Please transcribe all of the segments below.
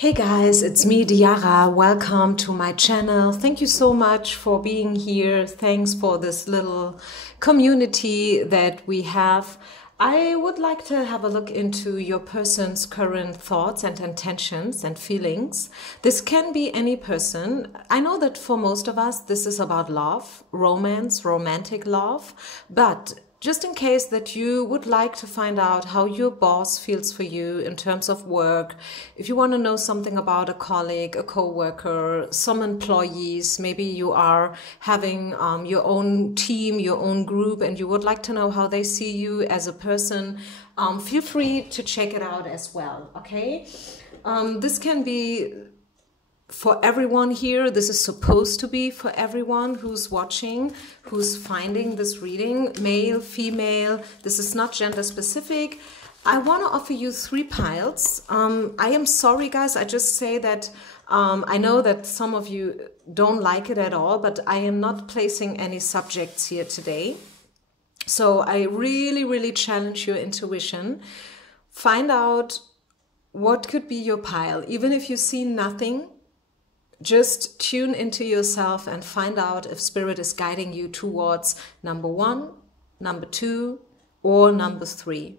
Hey guys, it's me, Diara. Welcome to my channel. Thank you so much for being here. Thanks for this little community that we have. I would like to have a look into your person's current thoughts and intentions and feelings. This can be any person. I know that for most of us, this is about love, romance, romantic love, but just in case that you would like to find out how your boss feels for you in terms of work, if you want to know something about a colleague, a co-worker, some employees, maybe you are having your own team, your own group, and you would like to know how they see you as a person, feel free to check it out as well, okay? This can be for everyone here. This is supposed to be for everyone who's watching, who's finding this reading, male, female. This is not gender specific. I want to offer you 3 piles. I am sorry, guys. I just say that I know that some of you don't like it at all, but I am not placing any subjects here today. So I really, really challenge your intuition. Find out what could be your pile. Even if you see nothing, just tune into yourself and find out if Spirit is guiding you towards number 1, number 2, or number 3.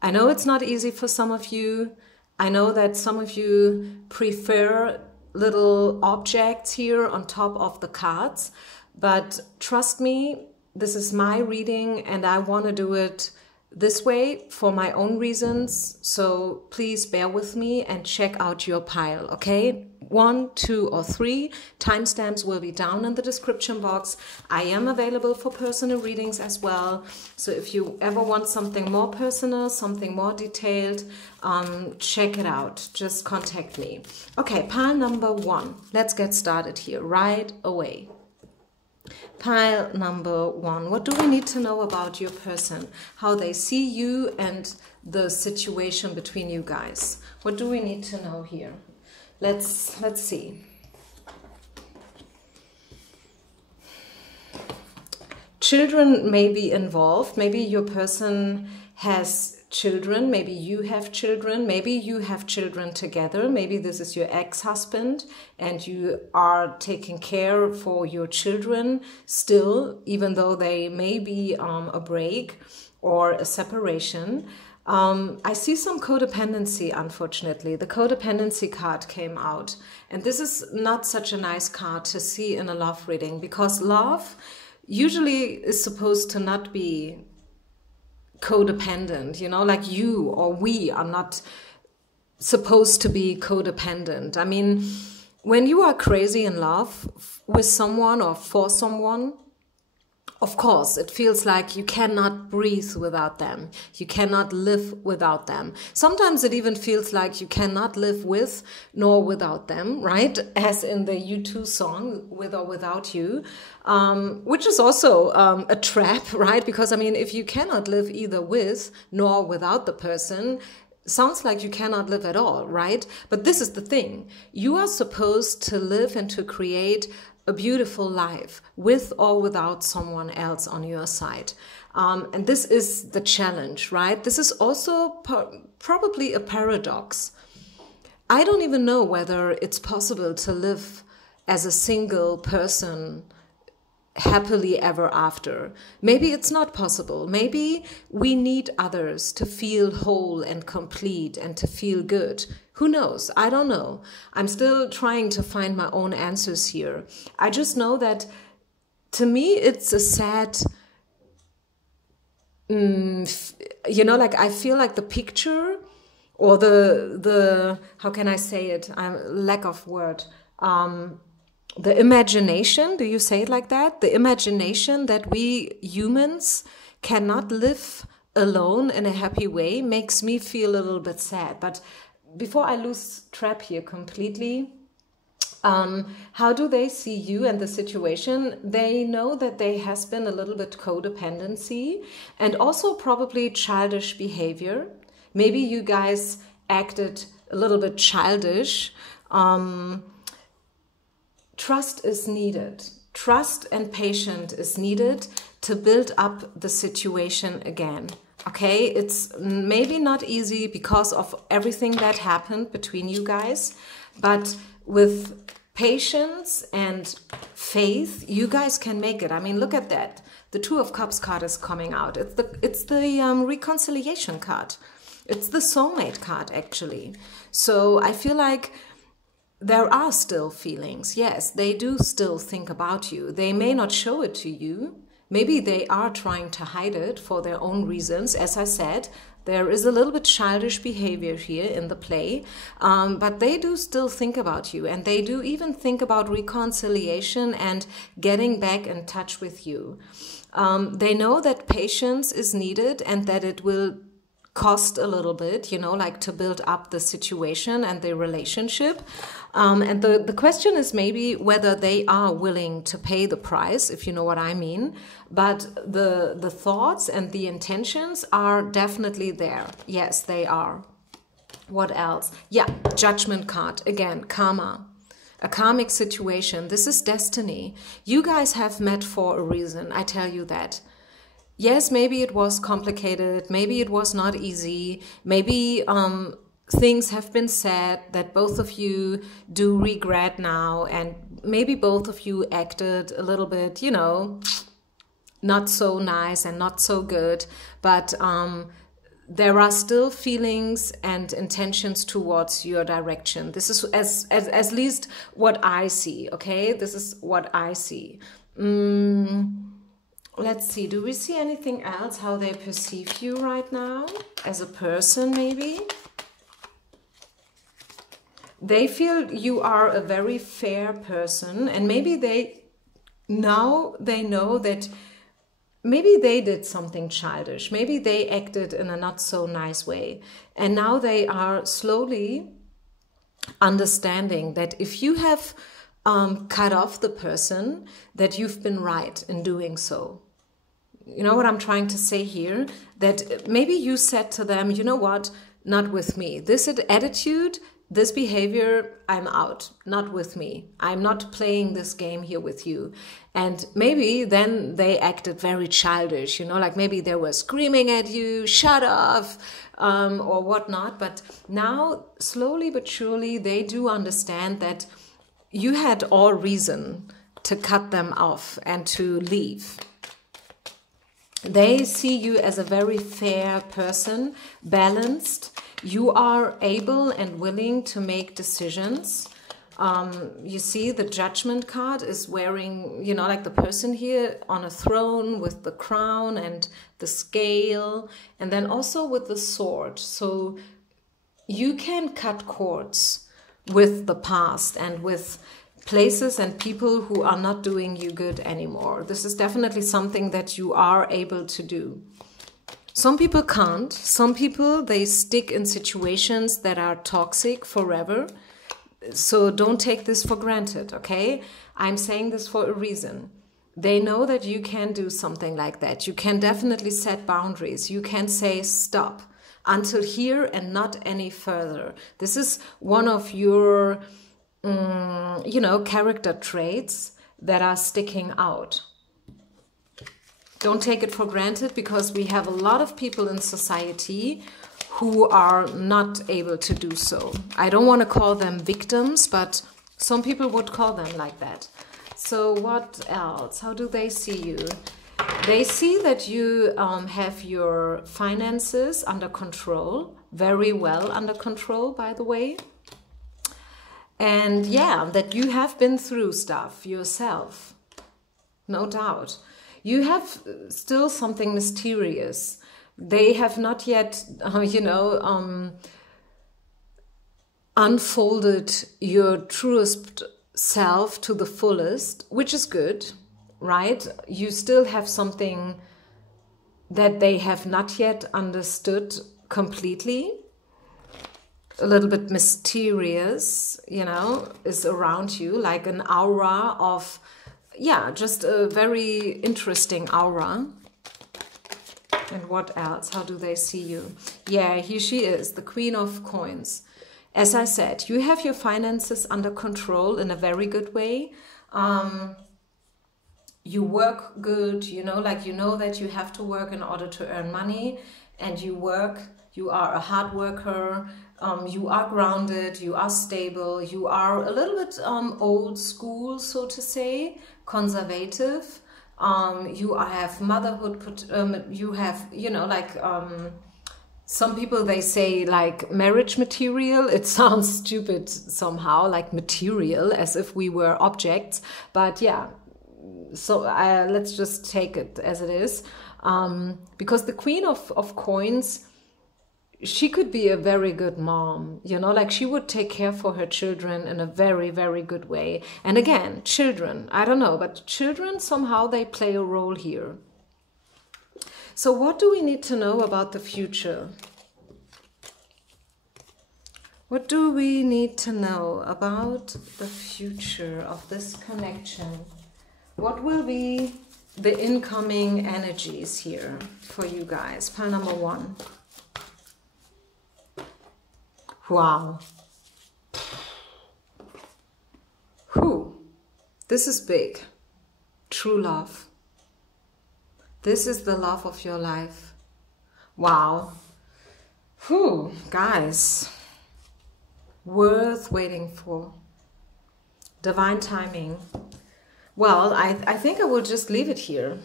I know it's not easy for some of you. I know that some of you prefer little objects here on top of the cards, but trust me, this is my reading and I want to do it this way for my own reasons. So please bear with me and check out your pile, okay? 1, 2, or 3. Timestamps will be down in the description box. I am available for personal readings as well. So if you ever want something more personal, something more detailed, check it out. Just contact me. Okay, pile number 1. Let's get started here right away. Pile number 1. What do we need to know about your person? How they see you and the situation between you guys. What do we need to know here? Let's see. Children may be involved. Maybe your person has children. Maybe you have children. Maybe you have children together. Maybe this is your ex-husband and you are taking care for your children still, even though they may be a break or a separation. I see some codependency, unfortunately. The codependency card came out. And this is not such a nice card to see in a love reading, because love usually is supposed to not be codependent, you know, like you or we are not supposed to be codependent. I mean, when you are crazy in love with someone or for someone, of course, it feels like you cannot breathe without them. You cannot live without them. Sometimes it even feels like you cannot live with nor without them, right? As in the U2 song, With or Without You, which is also a trap, right? Because, I mean, if you cannot live either with nor without the person, sounds like you cannot live at all, right? But this is the thing. You are supposed to live and to create a beautiful life with or without someone else on your side. And this is the challenge, right? This is also probably a paradox. I don't even know whether it's possible to live as a single person happily ever after. Maybe it's not possible. Maybe we need others to feel whole and complete and to feel good. Who knows? I don't know. I'm still trying to find my own answers here. I just know that to me it's a sad, you know, like I feel like the picture or the how can I say it? Lack of word. The imagination, do you say it like that? The imagination that we humans cannot live alone in a happy way makes me feel a little bit sad. But before I lose track here completely, how do they see you and the situation? They know that there has been a little bit codependency and also probably childish behavior. Maybe you guys acted a little bit childish. Trust is needed. Trust and patience is needed to build up the situation again. Okay, it's maybe not easy because of everything that happened between you guys, but with patience and faith, you guys can make it. I mean, look at that. The Two of Cups card is coming out. It's the reconciliation card. It's the soulmate card, actually. So I feel like there are still feelings. Yes, they do still think about you. They may not show it to you. Maybe they are trying to hide it for their own reasons. As I said, there is a little bit childish behavior here in the play, but they do still think about you, and they do even think about reconciliation and getting back in touch with you. They know that patience is needed and that it will cost a little bit, you know, like to build up the situation and the relationship. And the question is maybe whether they are willing to pay the price, if you know what I mean. But the thoughts and the intentions are definitely there. Yes, they are. What else? Yeah, Judgment card. Again, karma. A karmic situation. This is destiny. You guys have met for a reason, I tell you that. Yes, maybe it was complicated, maybe it was not easy, maybe things have been said that both of you do regret now, and maybe both of you acted a little bit, you know, not so nice and not so good, but there are still feelings and intentions towards your direction. This is as least what I see, okay? This is what I see. Let's see, do we see anything else, how they perceive you right now as a person maybe? They feel you are a very fair person, and maybe they know that maybe they did something childish, maybe they acted in a not so nice way, and now they are slowly understanding that if you have cut off the person, that you've been right in doing so. You know what I'm trying to say here? That maybe you said to them, you know what, not with me. This attitude, this behavior, I'm out, not with me. I'm not playing this game here with you. And maybe then they acted very childish, you know, like maybe they were screaming at you, shut off, or whatnot. But now, slowly but surely, they do understand that you had all reason to cut them off and to leave. They see you as a very fair person, balanced. You are able and willing to make decisions. You see the Judgment card is wearing, you know, like the person here on a throne with the crown and the scale, and then also with the sword. So you can cut cords with the past and with places and people who are not doing you good anymore. This is definitely something that you are able to do. Some people can't. Some people, they stick in situations that are toxic forever. So don't take this for granted, okay? I'm saying this for a reason. They know that you can do something like that. You can definitely set boundaries. You can say stop until here and not any further. This is one of your you know, character traits that are sticking out. Don't take it for granted, because we have a lot of people in society who are not able to do so. I don't want to call them victims, but some people would call them like that. So what else? How do they see you? They see that you have your finances under control, very well under control, by the way. And yeah, that you have been through stuff yourself, no doubt. You have still something mysterious. They have not yet, you know, unfolded your truest self to the fullest, which is good, right? You still have something that they have not yet understood completely. A little bit mysterious, you know, is around you, like an aura of, yeah, just a very interesting aura. And what else? How do they see you? Yeah, here she is, the Queen of Coins. As I said, you have your finances under control in a very good way. You work good, you know, like you know that you have to work in order to earn money. and you work, you are a hard worker, you are grounded, you are stable, you are a little bit old school, so to say, conservative. You have motherhood, you have, you know, like some people, they say like marriage material. It sounds stupid somehow, like material, as if we were objects. But yeah, so let's just take it as it is. Because the Queen of Coins, she could be a very good mom, you know, like she would take care for her children in a very, very good way. And again, children, I don't know, but children, somehow they play a role here. So what do we need to know about the future? What do we need to know about the future of this connection? What will be the incoming energies here for you guys? Pile number 1. Wow. Whew. This is big. True love. This is the love of your life. Wow. Whew, guys. Worth waiting for. Divine timing. Well, I think I will just leave it here.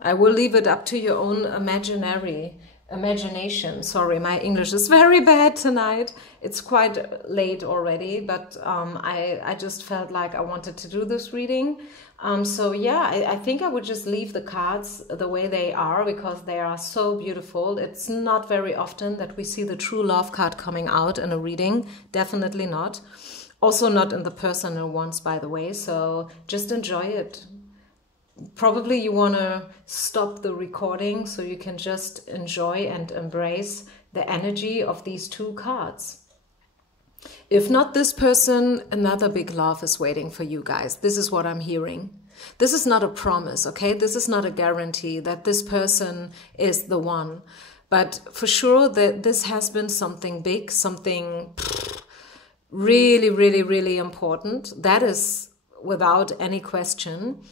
I will leave it up to your own imagination. Sorry, my English is very bad tonight. It's quite late already, but I just felt like I wanted to do this reading. So yeah, I think I would just leave the cards the way they are, because they are so beautiful. It's not very often that we see the true love card coming out in a reading. Definitely not. Also not in the personal ones, by the way. So just enjoy it. Probably you want to stop the recording so you can just enjoy and embrace the energy of these 2 cards. If not this person, another big love is waiting for you guys. This is what I'm hearing. This is not a promise, okay? This is not a guarantee that this person is the one. But for sure that this has been something big, something really, really, really important. That is without any question.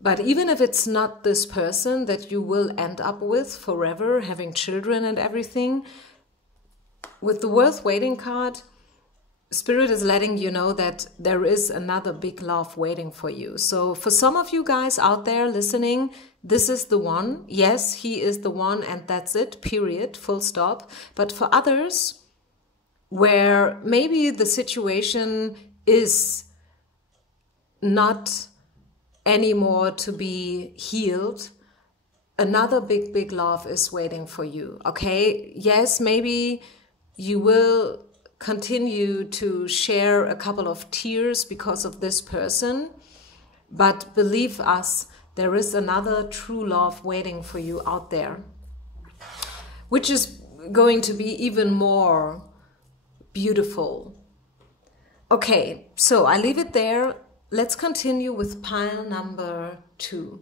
But even if it's not this person that you will end up with forever, having children and everything, with the Worth Waiting card, Spirit is letting you know that there is another big love waiting for you. So for some of you guys out there listening, this is the one. Yes, he is the one, and that's it, period, full stop. But for others, where maybe the situation is not anymore to be healed, another big, big love is waiting for you, okay? Yes, maybe you will continue to share a couple of tears because of this person, but believe us, there is another true love waiting for you out there, which is going to be even more beautiful. Okay, so I leave it there. Let's continue with pile number 2.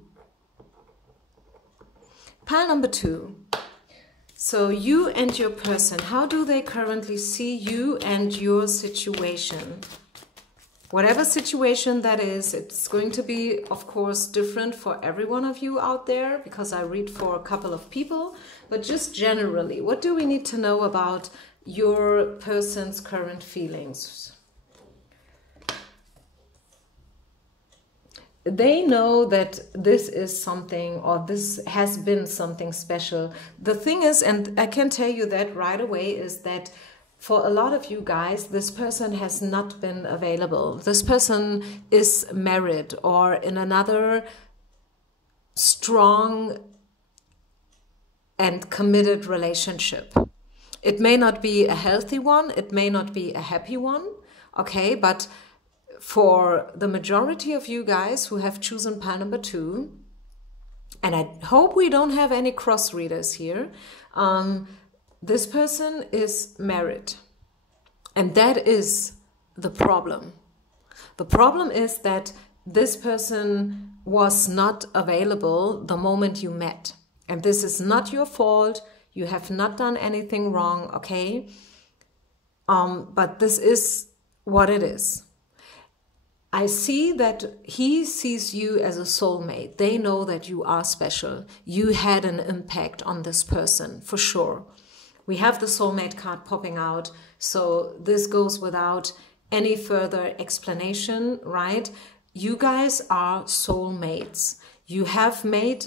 Pile number 2. So you and your person, how do they currently see you and your situation? Whatever situation that is, it's going to be, of course, different for every one of you out there, because I read for a couple of people. But just generally, what do we need to know about your person's current feelings? They know that this is something, or this has been something special. The thing is, and I can tell you that right away, is that for a lot of you guys, this person has not been available. This person is married or in another strong and committed relationship. It may not be a healthy one, it may not be a happy one, okay, but for the majority of you guys who have chosen pile number 2, and I hope we don't have any cross readers here, this person is married. And that is the problem. The problem is that this person was not available the moment you met. And this is not your fault. You have not done anything wrong, okay? But this is what it is. I see that he sees you as a soulmate. They know that you are special. You had an impact on this person, for sure. We have the soulmate card popping out, so this goes without any further explanation, right? You guys are soulmates. You have made,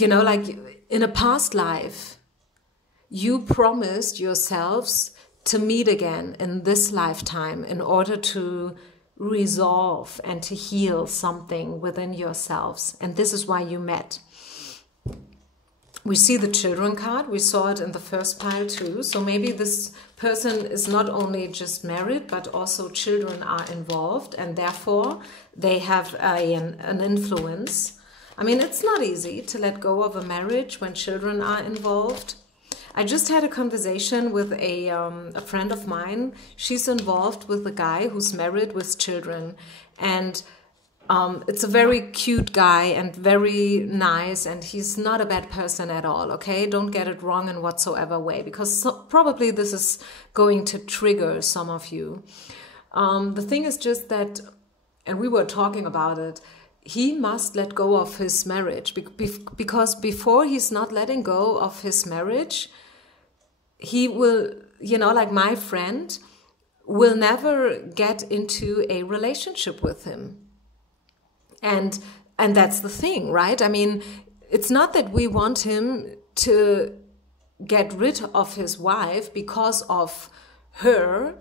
you know, like in a past life, you promised yourselves to meet again in this lifetime in order to resolve and to heal something within yourselves. And this is why you met. We see the children card. We saw it in the first pile too. So maybe this person is not only just married, but also children are involved, and therefore they have an influence. I mean, it's not easy to let go of a marriage when children are involved. I just had a conversation with a friend of mine. She's involved with a guy who's married with children, and it's a very cute guy and very nice, and he's not a bad person at all, okay? Don't get it wrong in whatsoever way, because probably this is going to trigger some of you. The thing is just that, and we were talking about it, he must let go of his marriage, because before he's not letting go of his marriage, he will, you know, like my friend, will never get into a relationship with him. And that's the thing, right? I mean, it's not that we want him to get rid of his wife because of her,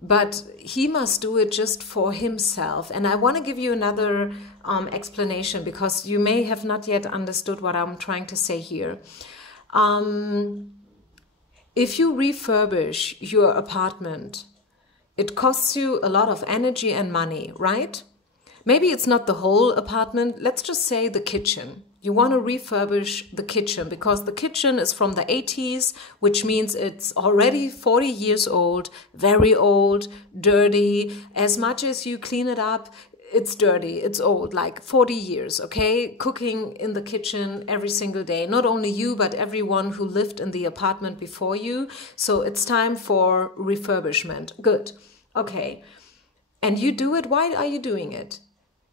but he must do it just for himself. And I want to give you another explanation, because you may have not yet understood what I'm trying to say here. If you refurbish your apartment, it costs you a lot of energy and money, right? Maybe it's not the whole apartment. Let's just say the kitchen. You want to refurbish the kitchen because the kitchen is from the 80s, which means it's already 40 years old, very old, dirty. As much as you clean it up, it's dirty, it's old, like 40 years, okay? Cooking in the kitchen every single day. Not only you, but everyone who lived in the apartment before you. So it's time for refurbishment. Good. Okay. And you do it. Why are you doing it?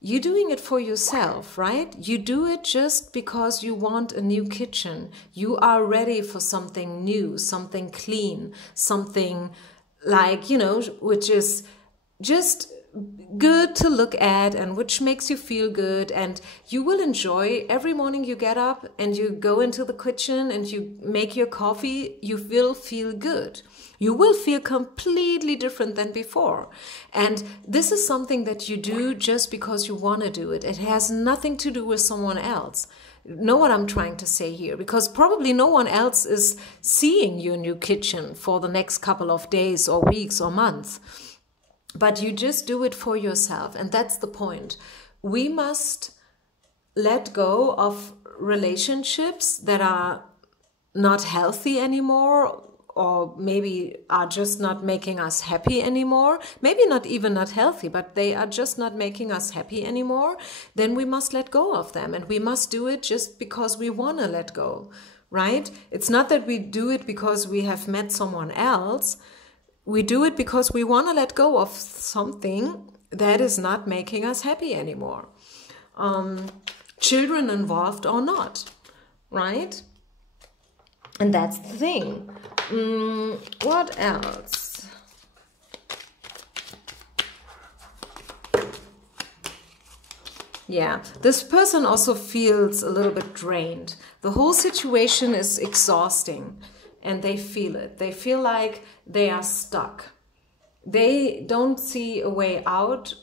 You're doing it for yourself, right? You do it just because you want a new kitchen. You are ready for something new, something clean, something like, you know, which is just good to look at and which makes you feel good, and you will enjoy every morning you get up and you go into the kitchen and you make your coffee. You will feel good. You will feel completely different than before. And this is something that you do just because you want to do it. It has nothing to do with someone else. Know what I'm trying to say here? Because probably no one else is seeing your new kitchen for the next couple of days or weeks or months. But you just do it for yourself. And that's the point. We must let go of relationships that are not healthy anymore, or maybe are just not making us happy anymore. Maybe not even not healthy, but they are just not making us happy anymore. Then we must let go of them. And we must do it just because we want to let go, right? It's not that we do it because we have met someone else. We do it because we want to let go of something that is not making us happy anymore. Children involved or not, right? And that's the thing. What else? Yeah, this person also feels a little bit drained. The whole situation is exhausting. And they feel it. They feel like they are stuck. They don't see a way out.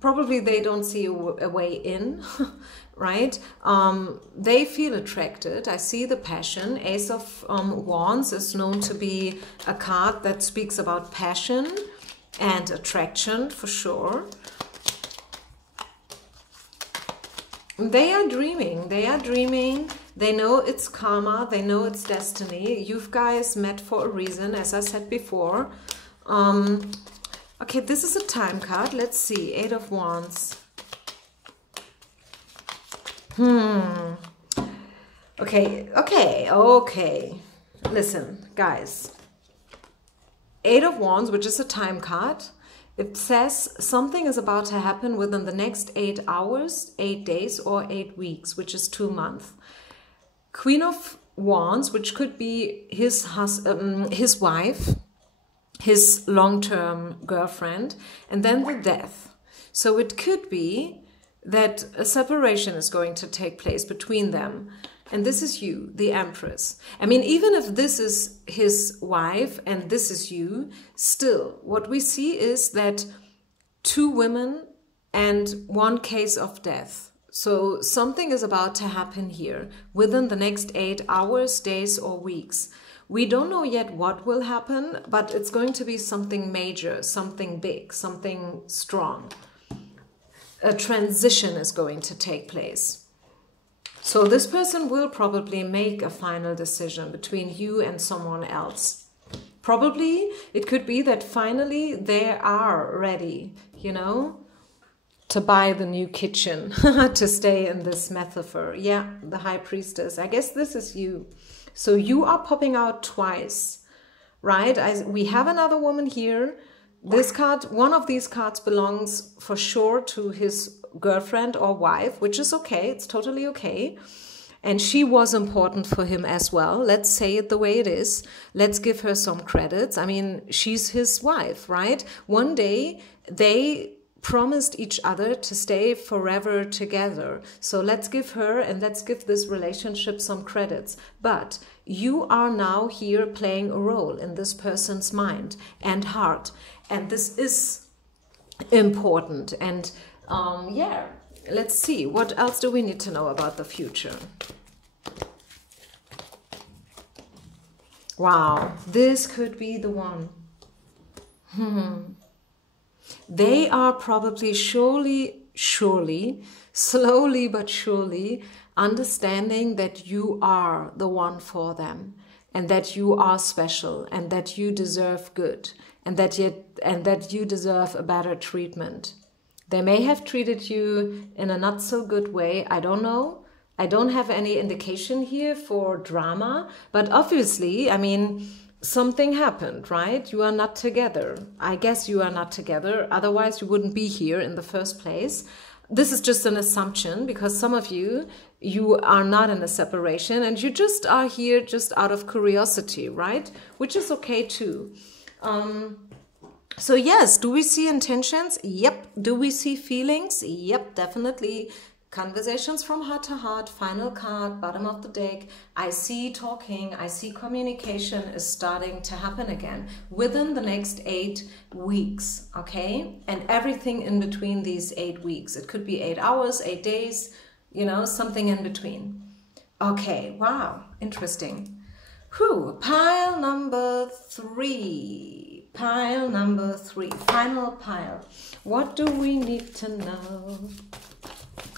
Probably they don't see a way in, right? They feel attracted. I see the passion. Ace of Wands is known to be a card that speaks about passion and attraction, for sure. They are dreaming. They are dreaming. They know it's karma. They know it's destiny. You guys met for a reason, as I said before. Okay, this is a time card. Let's see. 8 of Wands. Okay. Listen, guys. 8 of Wands, which is a time card, It says something is about to happen within the next 8 hours, 8 days, or 8 weeks, which is 2 months. Queen of Wands, which could be his wife, his long-term girlfriend, and then the Death. So it could be that a separation is going to take place between them. And this is you, the Empress. I mean, even if this is his wife and this is you, still, what we see is that 2 women and 1 case of death. So something is about to happen here within the next 8 hours, days, or weeks. We don't know yet what will happen, but it's going to be something major, something big, something strong. A transition is going to take place. So this person will probably make a final decision between you and someone else. Probably it could be that finally they are ready, you know, to buy the new kitchen, to stay in this metaphor. Yeah, the High Priestess. I guess this is you. So you are popping out twice, right? We have another woman here. This card, one of these cards belongs for sure to his girlfriend or wife, which is okay. It's totally okay. And she was important for him as well. Let's say it the way it is. Let's give her some credits. I mean, she's his wife, right? One day they promised each other to stay forever together. So let's give her and let's give this relationship some credits. But you are now here playing a role in this person's mind and heart. And this is important. And yeah, let's see. What else do we need to know about the future? Wow, this could be the one. They are probably slowly but surely understanding that you are the one for them, and that you are special, and that you deserve good, and that you deserve a better treatment. They may have treated you in a not so good way. I don't know. I don't have any indication here for drama, but obviously, I mean, something happened, right? You are not together. I guess you are not together. Otherwise, you wouldn't be here in the first place. This is just an assumption because some of you are not in a separation and you just are here just out of curiosity, right? Which is okay too. So yes, do we see intentions? Yep. Do we see feelings? Yep, definitely. Conversations from heart to heart, final card, bottom of the deck. I see talking, I see communication is starting to happen again within the next 8 weeks, okay? And everything in between these 8 weeks. It could be 8 hours, 8 days, you know, something in between. Okay, wow, interesting. Whew, pile number 3. Pile number 3, final pile. What do we need to know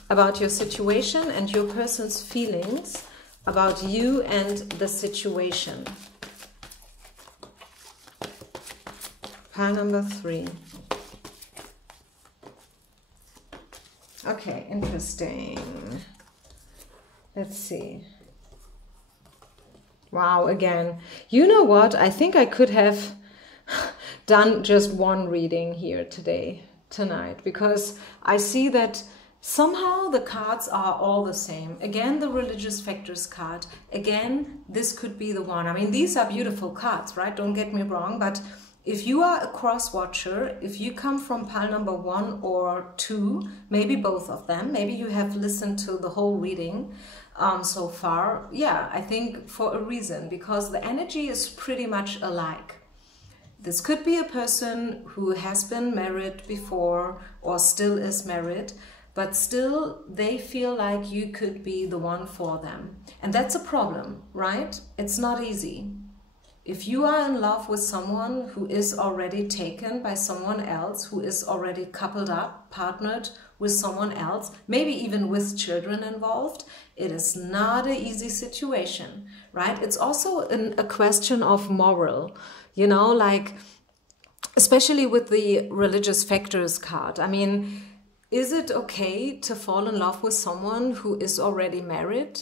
about your situation and your person's feelings about you and the situation? Pile number 3. Okay, interesting. Let's see. Wow, again. You know what? I think I could have done just one reading here tonight, because I see that somehow the cards are all the same. Again, the religious factors card. Again, this could be the one. I mean, these are beautiful cards, right? Don't get me wrong. But if you are a cross watcher, if you come from pile number 1 or 2, maybe both of them, maybe you have listened to the whole reading so far. Yeah, I think for a reason, because the energy is pretty much alike. This could be a person who has been married before or still is married, but still they feel like you could be the one for them. And that's a problem, right? It's not easy. If you are in love with someone who is already taken by someone else, who is already coupled up, partnered with someone else, maybe even with children involved, it is not an easy situation, right? It's also a question of moral, you know, like, especially with the religious factors card. I mean, is it okay to fall in love with someone who is already married?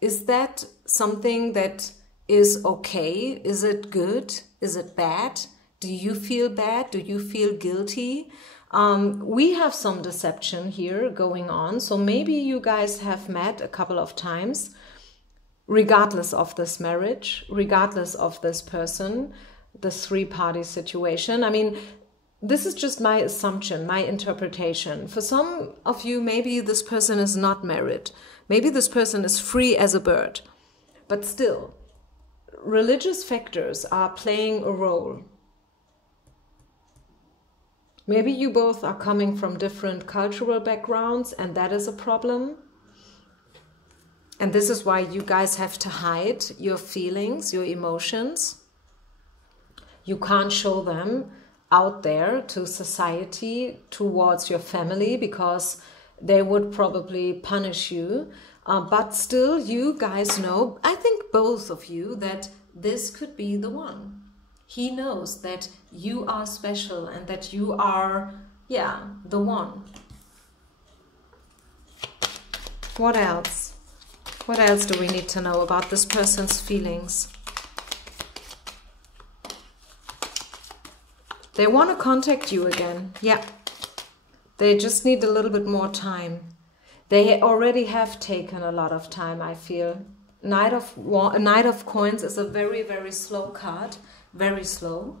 Is that something that is okay? Is it good? Is it bad? Do you feel bad? Do you feel guilty? We have some deception here going on. So maybe you guys have met a couple of times, regardless of this marriage, regardless of this person, the three-party situation. I mean, this is just my assumption, my interpretation. For some of you, maybe this person is not married. Maybe this person is free as a bird. But still, religious factors are playing a role. Maybe you both are coming from different cultural backgrounds, and that is a problem. And this is why you guys have to hide your feelings, your emotions. You can't show them out there to society, towards your family, because they would probably punish you. But still, you guys know, I think both of you, that this could be the one. He knows that you are special and that you are, yeah, the one. What else? What else do we need to know about this person's feelings? They want to contact you again. Yeah. They just need a little bit more time. They already have taken a lot of time, I feel. Knight of Coins is a very, very slow card. Very slow.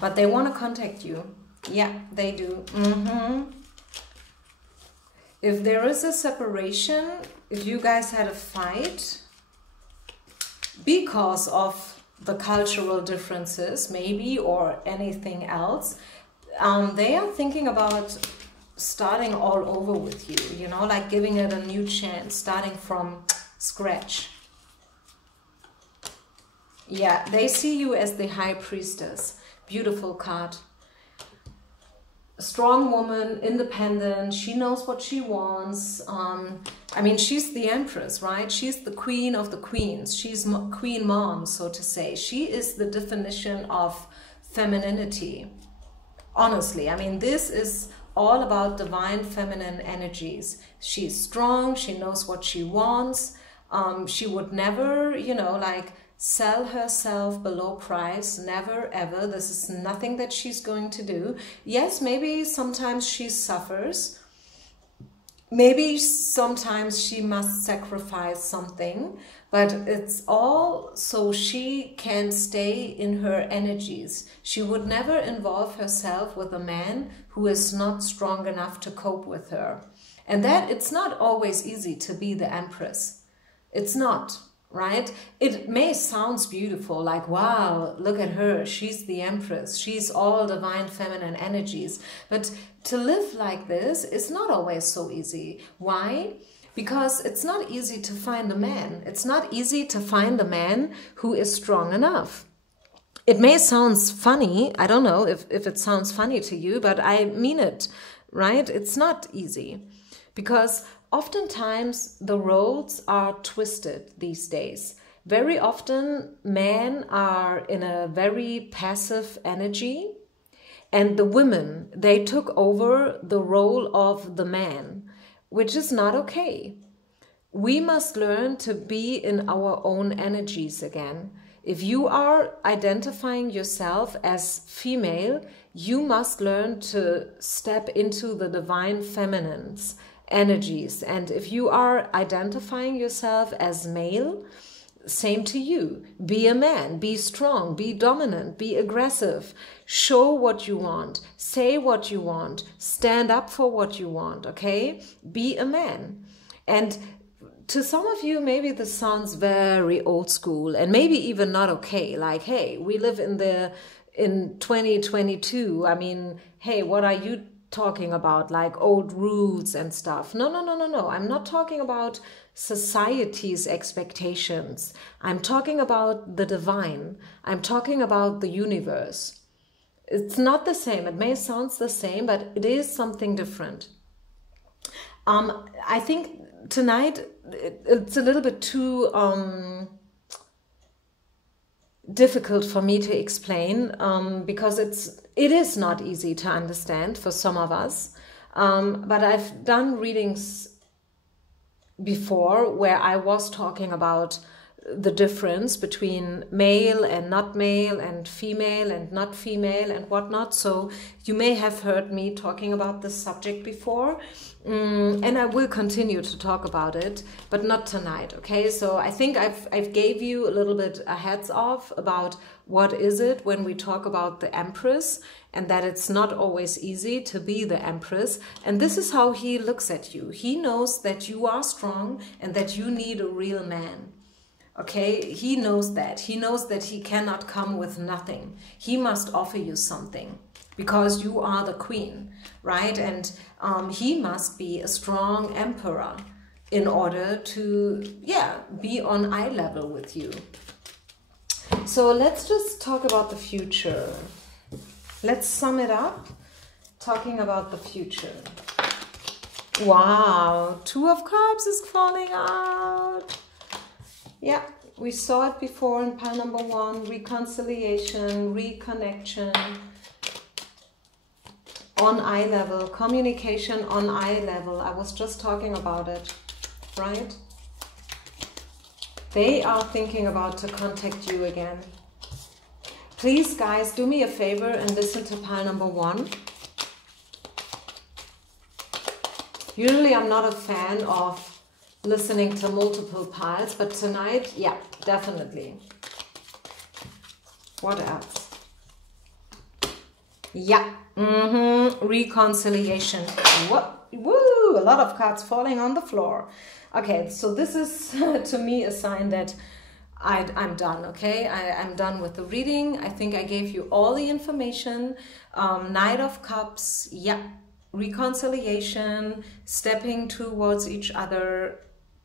But they want to contact you. Yeah, they do. If there is a separation, if you guys had a fight because of the cultural differences, maybe, or anything else, they are thinking about starting all over with you, you know, like giving it a new chance, starting from scratch. Yeah, they see you as the High Priestess. Beautiful card. A strong woman, independent. She knows what she wants. I mean, she's the Empress, right? She's the queen of the queens. She's Queen Mom, so to say. She is the definition of femininity. Honestly, I mean, this is all about divine feminine energies. She's strong. She knows what she wants. She would never, you know, like, sell herself below price. Never, ever. This is nothing that she's going to do. Yes, maybe sometimes she suffers. Maybe sometimes she must sacrifice something, but it's all so she can stay in her energies. She would never involve herself with a man who is not strong enough to cope with her. And that it's not always easy to be the Empress. It's not. Right? It may sound beautiful, like, wow, look at her, she's the Empress, she's all divine feminine energies. But to live like this is not always so easy. Why? Because it's not easy to find a man. It's not easy to find a man who is strong enough. It may sound funny, I don't know if it sounds funny to you, but I mean it, right? It's not easy. Because oftentimes the roles are twisted these days. Very often men are in a very passive energy, and the women, they took over the role of the man, which is not okay. We must learn to be in our own energies again. If you are identifying yourself as female, you must learn to step into the divine feminines energies. And if you are identifying yourself as male, same to you. Be a man, be strong, be dominant, be aggressive, show what you want, say what you want, stand up for what you want, okay? Be a man. And to some of you, maybe this sounds very old school and maybe even not okay. Like, hey, we live in 2022. I mean, hey, what are you talking about, like old rules and stuff? No. I'm not talking about society's expectations. I'm talking about the divine. I'm talking about the universe. It's not the same. It may sound the same, but it is something different. I think tonight it's a little bit too difficult for me to explain because it is not easy to understand for some of us. But I've done readings before where I was talking about the difference between male and not male and female and not female and whatnot. So you may have heard me talking about this subject before, and I will continue to talk about it, but not tonight. Okay, so I think I've gave you a little bit a heads off about what is it when we talk about the Empress, and that it's not always easy to be the Empress. And this is how he looks at you. He knows that you are strong and that you need a real man. Okay, he knows that. He knows that he cannot come with nothing. He must offer you something because you are the queen, right? And he must be a strong emperor in order to, yeah, be on eye level with you. So let's just talk about the future. Let's sum it up, talking about the future. Wow, Two of Cups is falling out. Yeah, we saw it before in pile number 1, reconciliation, reconnection, on eye level, communication on eye level. I was just talking about it, right? They are thinking about to contact you again. Please, guys, do me a favor and listen to pile number 1. Usually I'm not a fan of listening to multiple piles, but tonight, yeah, definitely. What else? Yeah, reconciliation. What? Woo! A lot of cards falling on the floor. Okay, so this is to me a sign that I'm done, okay? I'm done with the reading. I think I gave you all the information. Knight of Cups, yeah. Reconciliation, stepping towards each other,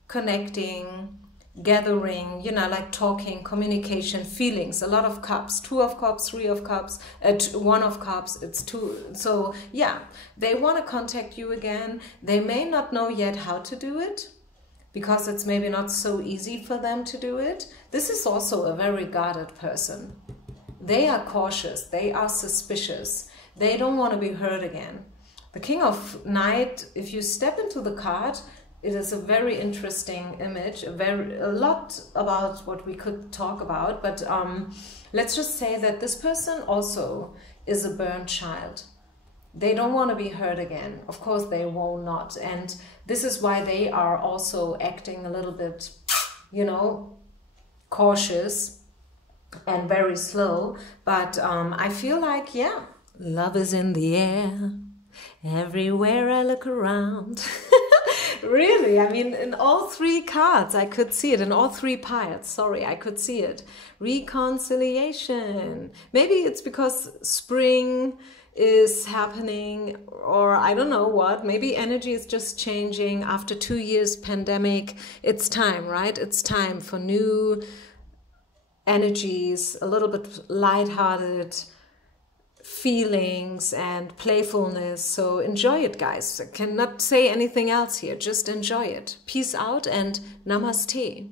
connecting, gathering, you know, like talking, communication, feelings, a lot of cups, 2 of Cups, 3 of Cups, 1 of Cups, it's 2. So yeah, they want to contact you again. They may not know yet how to do it because it's maybe not so easy for them to do it. This is also a very guarded person. They are cautious, they are suspicious, they don't want to be hurt again. The King of Knight, if you step into the card, it is a very interesting image, a lot about what we could talk about, but let's just say that this person also is a burnt child. They don't want to be hurt again. Of course they will not, and this is why they are also acting a little bit, you know, cautious and very slow, but I feel like, yeah, love is in the air. Everywhere I look around. Really, I mean, in all 3 cards, I could see it. In all 3 piles, sorry, I could see it. Reconciliation. Maybe it's because spring is happening, or I don't know what. Maybe energy is just changing after 2 years pandemic. It's time, right? It's time for new energies, a little bit lighthearted feelings and playfulness. So enjoy it, guys. I cannot say anything else here. Just enjoy it. Peace out and namaste.